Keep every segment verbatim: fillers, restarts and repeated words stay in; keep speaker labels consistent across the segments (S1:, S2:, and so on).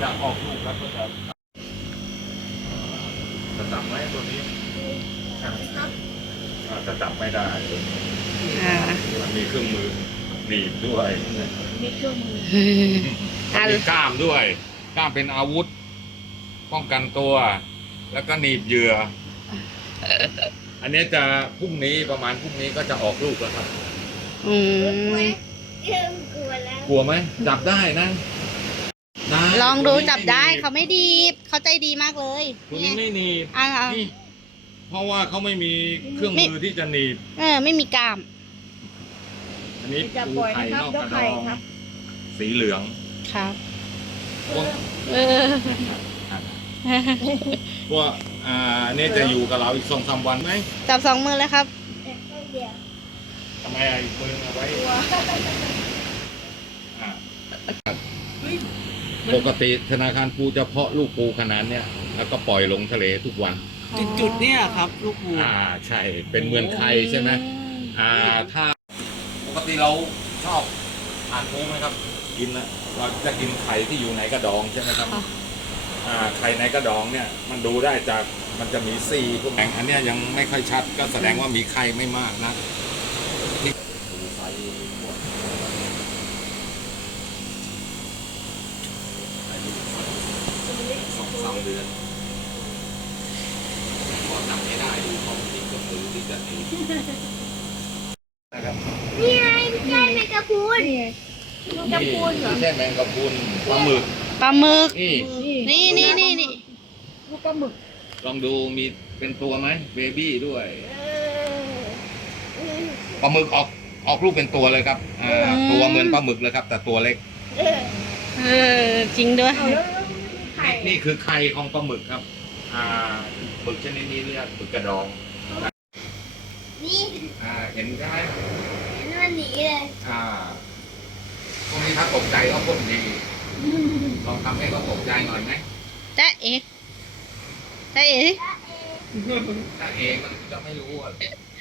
S1: จะออกลูกแล้วก็จะจะจับไหมตัวนี้จะจับไม่ได้ตัวนี้มันมีเครื่องมือหนีบด้วย
S2: มีเครื่องมือ
S1: มีกล้ามด้วยกล้ามเป็นอาวุธป้องกันตัวแล้วก็หนีบเหยื่ออันนี้จะพรุ่งนี้ประมาณพรุ่งนี้ก็จะออกลูกแล้วครับ
S3: อืม
S2: กลัวแล้ว
S1: กลัวไหมจับได้นะ
S3: ลองดูจับได้เขาไม่ดีเขาใจดีมากเลย
S1: ตัวนี้ไม่หนีบ
S3: นี่
S1: เพราะว่าเขาไม่มีเครื่องมือที่จะหนีบ
S3: เออไม่มีกล้าม
S1: อันนี้ปูไข่นอกกระดองสีเหลือง
S3: ครับเออ
S1: พวกอ่าเนี่ยจะอยู่กับเราอีกสองสามวันไหม
S3: จับสองมือเลยครับ
S1: ทำไมอีกมือเอาไว้ปกติธนาคารปูจะเพาะลูกปูขนาดเนี้ยแล้วก็ปล่อยลงทะเลทุกวัน
S4: จุดๆเนี่ยครับลูกปู
S1: อ่าใช่เป็นเมืองไทยใช่ไหมอ่าถ้าปกติเราชอบทานปูไหมครับกินนะเราจะกินไข่ที่อยู่ในกระดองใช่ไหมครับอ่าไข่ในกระดองเนี่ยมันดูได้จากมันจะมีซีพวกแบ่งอันเนี้ยยังไม่ค่อยชัดก็แสดงว่ามีไข่ไม่มากนะสองสามเดือนพอจับไม่ได้ดูเขาทิ้งกระปือที่จะหนี
S2: นี่ไงไม่ใช่แมงกะพรุนแมงกะพรุนเหรอ
S1: ไม่ใช่แมงกะพรุนปลาหมึก
S3: ปลาหมึก
S1: นี่
S3: นี่นี่นี่นี่
S2: ลูกปลาหมึก
S1: ลองดูมีเป็นตัวไหมเบบี้ด้วยปลาหมึกออกออกลูกเป็นตัวเลยครับตัวเหมือนปลาหมึกเลยครับแต่ตัวเล็ก
S3: เออจริงด้วย
S1: นี่คือไข่ของปลาหมึกครับอ่าหมึกชนิดนี้เรียกหมึกกระดอง
S2: นี่
S1: อ่าเห็นได้ไหม
S2: เห็นมันหนีเลย
S1: อ่าพวกนี้ถ้าตกใจก็พ่นดีลองทำให้เขาตกใจหน่อยไหม
S3: จ๊ะเอ๋จ๊ะเอ๋
S1: จ๊ะเอ๋มันจะไม่รู้อ่ะ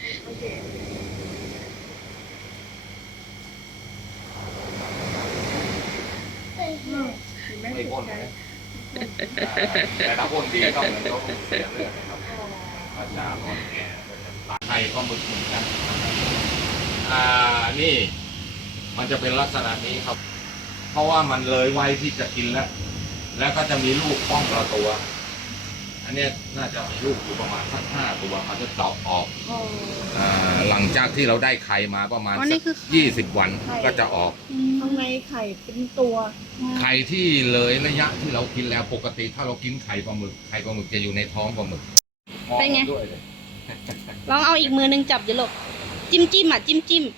S1: ไม่พ่นนะแต่ถ้าพ่นดีก็เหมือนเขาเสียเลือดนะครับอาจารย์อ่อนแอไข่ก็มึกเหมือนกันอ่านี่มันจะเป็นลักษณะนี้ครับเพราะว่ามันเลยวัยที่จะกินแล้วแล้วก็จะมีลูกป้องกระตัวอันนี้น่าจะมีลูกอยู่ประมาณสักห้าตัวเขาจะตอกออกอ่าหลังจากที่เราได้ไข่มาประมาณสักยี่สิบวันก็จะออก
S2: ข้างในไข่เป็นตัว
S1: ไข่ที่เลยระยะที่เรากินแล้วปกติถ้าเรากินไข่ปลาหมึกไข่ปลาหมึกจะอยู่ในท้องปลาหมึก
S3: เป็นไงลองเอาอีกมือนึงจับเดี๋ยวหลบจิ้มจิ้มอ่ะจิ้มจิ้ม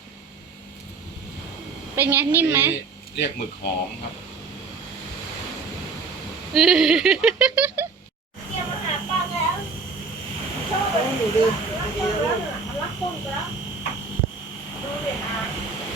S3: เป็นไงนิ่มไหม
S1: เรียกหมึกหอมครับ
S2: เกี่ยวมาหาปลาแล้วชอบไปดูดูแล้วมันรักคนแล้วดูเด็ดอ่ะ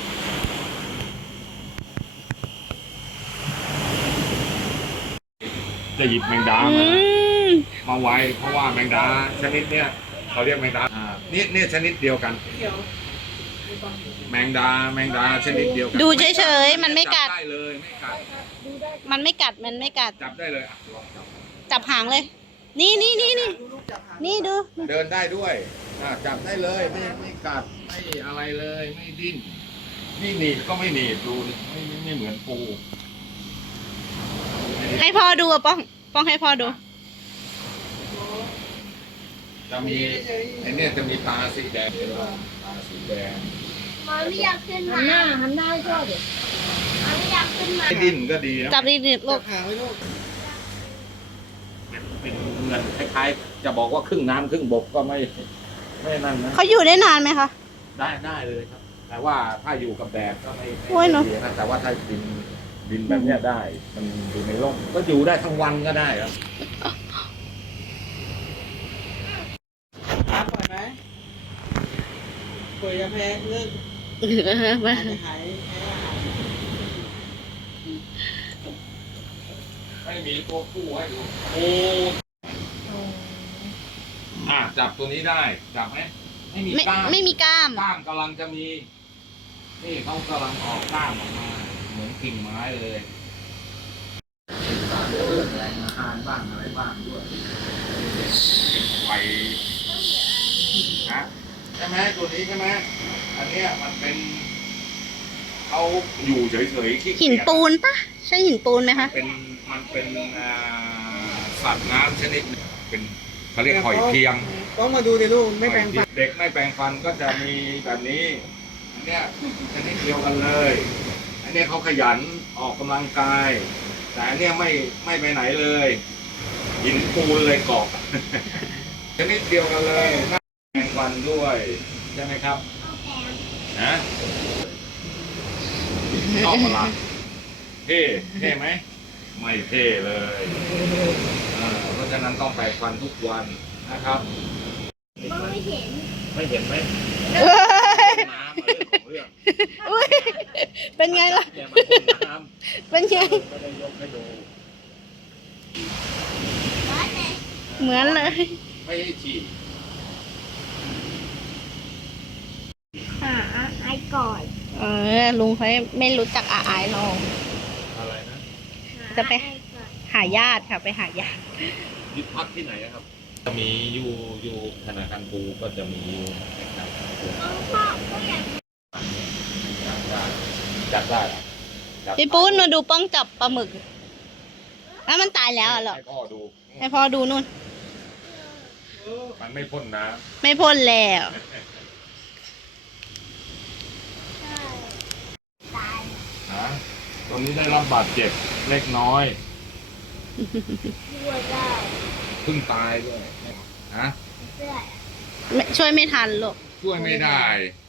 S1: จะหยิบแมงดามามาไว้เพราะว่าแมงดาชนิดเนี้ยเขาเรียกแมงดานี่นี่ชนิดเดียวกันแมงดาแมงดาชนิดเดียวกัน
S3: ดูเฉยๆมันไม่กัด
S1: ได้เลยไม่กัด
S3: มันไม่กัดมันไม่กัด
S1: จับได้เลย
S3: จับหางเลยนี่นี่นี่นี่นี่ดู
S1: เดินได้ด้วยจับได้เลยไม่ไม่กัดไม่อะไรเลยไม่ดิ้นนี่หนีบก็ไม่หนีบดูไม่ไม่เหมือนปู
S3: ให้พ่อดูอ่ะป้องป้องให้พ่อดู
S1: จะมีไอ้เนี่ยจะมีตาสีแดงตาสีแดง
S2: มันไม่อยากขึ้นมาหันหน้าหันหน้าชอบดิมันไม่อยากขึ้นมา
S1: ดิ้นก็ดี
S3: จับดิ้นลูก
S1: เป็นเงินคล้ายๆจะบอกว่าครึ่งน้ำครึ่งบกก็ไม่ไม่นั่นนะ
S3: เขาอยู่ได้นานไหมคะ
S1: ได้ได้เลยครับแต่ว่าถ้าอยู่กับแดดก็ไม่
S3: ดี
S1: นะแต่ว่าถ้าบินบินแบบเนี้ยได้มันอยู่ในร่มก็อยู่ได้ทั้งวันก็ได้ครับ
S4: ปล่อยไหมปล่อยยาแพ้เลิก
S3: มา
S1: ไม่มีตัวผู้ให้ดูโอ้อ่ะจับตัวนี้ได้จับไหมไม่มีกล้าม
S3: ไม่มีกล้าม
S1: กล้ามกำลังจะมีนี่เขากำลังออกกล้ามออกมาเหมือนกิ่งไม้เลยงอาหารบ้างอะไรบ้างด้วยไฟนะใช่ไหมตัวนี้ใช่ไหมอันเนี้ยมันเป็นเขาอยู่เฉยๆขี้เกียจ
S3: หินปูนปะใช่หินปูนไหมคะ
S1: เป็นมันเป็นอ่าสัตว์น้ำชนิดหนึ่งเป็นเขาเรียกหอยเพียง
S4: ต้องมาดูดิลูกไม่แปลงฟัน
S1: เด็กไม่แปรงฟันก็จะมีแบบนี้ อันเนี้ยชนิดเดียวกันเลย อันเนี้ยเขาขยันออกกำลังกาย แต่อันเนี้ยไม่ไม่ไปไหนเลย หินปูนเลยเกาะ ชนิดเดียวกันเลยน่าแปรงฟันด้วยใช่ไหมครับนะชอบอะไรเท่เท่ไหมไม่เท่เลยเออเพราะฉะนั้นต้องแปรงฟันทุกวันนะครับ
S2: ไม่เห็น
S1: ไม่เห็นไหม
S3: เอ้ย
S1: น้ำมาเรื่องของเรื่อง
S3: อุ๊ยเป็นไงล่ะ
S1: แกมาพ่นน้ำ
S3: เป็นไง
S1: ไม่ได้ยกให้ดู
S3: เหมือนเลย
S1: ไม่ให้ฉีด
S2: หาไอ้ก่อน
S3: เออลุงเขาไม่รู้จักอาอายหรอก
S1: อะไรนะ
S3: จะไป
S2: หาอ้ก่อน
S3: หาญาติค่ะไปหาญาติ
S1: ยึดพักที่ไหนนะครับจะมีอยู่อยู่ธนาคารปูก็จะมีอยู่นะครับ
S2: พ่อก็อยาก
S1: จับได้จับได้เหรอจับ
S3: พี่ปุ้นมาดูป้องจับปลาหมึกแล้วมันตายแล้วเหรอ
S1: ให้พ่อดู
S3: ให้พ่อดูนู่น
S1: มันไม่พ่นน้
S3: ไม่พ่นแล้ว
S2: ตาย
S1: ำนะตอนนี้ได้รับบาดเจ็บเล็กน้อย
S2: ด้วยได้
S1: เพิ่งตายด้วยนะ
S2: เสื้อ
S3: ไม่ช่วยไม่ทันหรอก
S1: ช่วยไม่ได้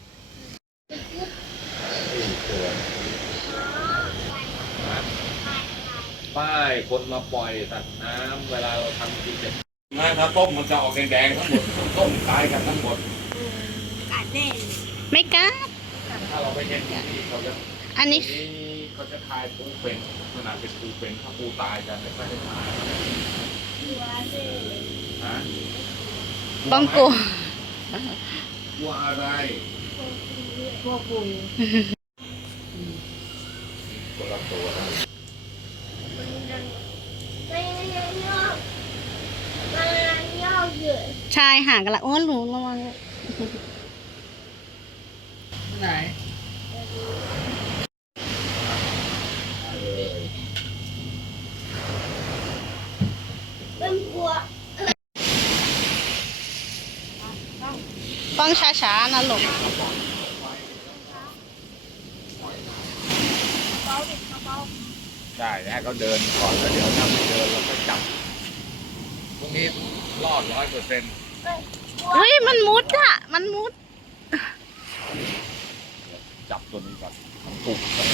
S1: ป้ายคนมาปล่อยสัตว์น้ำเวลาเราทำกิจกรรมนะถ้าต้มมันจะออกแดงๆทั้งหมดต้มตายกันทั้งหมด
S2: กัดแน่
S3: ไม่กล้า
S1: ถ้าเราไปเห็นที่เขาจะ
S3: อันนี้
S1: นี่เขาจะทายปูเป็นขนาดเป็นปูเป็นถ้าปูตายจะไม่ค่อยได้ทาย
S2: หัวเลย
S1: นะ
S3: ป้องกลัว
S1: กลัวอะไร
S4: พวกคุณ
S1: คนละตัวนะ
S2: มันยังยอกมันยังยอกอยู่
S3: ชายห่างกันละโอ้หนูระวัง
S4: ไหน
S2: เป็นกลัว
S3: ป้องช้าๆนะหลง
S1: ได้ให้เขาเดินก่อนแล้วเดี๋ยวถ้าไม่เดินเราก็จับพวกนี้รอดร้อยเปอร์เซ็นต์
S3: เฮ้ยมันมุดอะมันมุด
S1: จับตัวนี้ก่อนปุกไป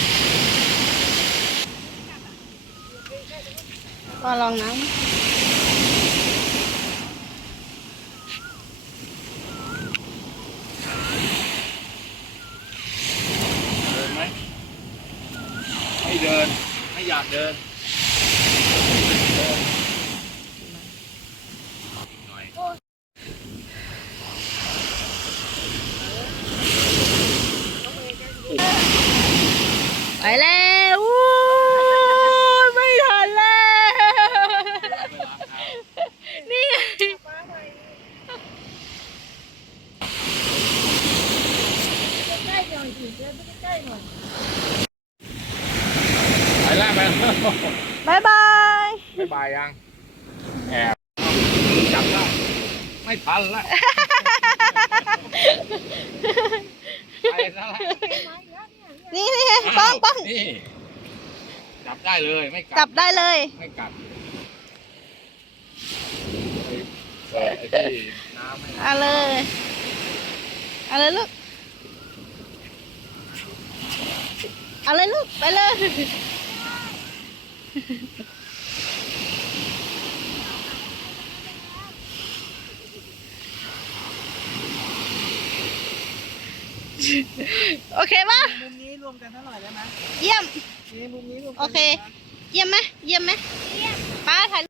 S3: ก็ลองน้
S1: เดินไหมไม่เดินไม่อยากเดินเดินอีกหน่อย
S3: ำไปแล้วอู้ยไม่ทันแล้ว นี่ไง
S2: ใกล้หน่อยถึงจะใกล้หน่อย
S1: ไปแล้วไป
S3: บายบาย
S1: บ๊ายบายยังแอบจับได้ไม่ทันละไปซะละ
S3: นี่นี่ป้องป้อง
S1: นี่จับได้เลยไม่กัด
S3: จับได้เลย
S1: ไม่กัดเปิดไอ้ที่น้ำให้
S3: เอาเลยเอาเลยลูกเอาเลยลูกไปเลย โอเคปะ
S4: มุมนี้รวมกันเท่าไหร่ได้ไหม
S3: เยี่ยม
S4: นี่มุมนี้รวมกัน
S3: โอเค เยี่ยมไหมเยี่ยมไหม
S2: เ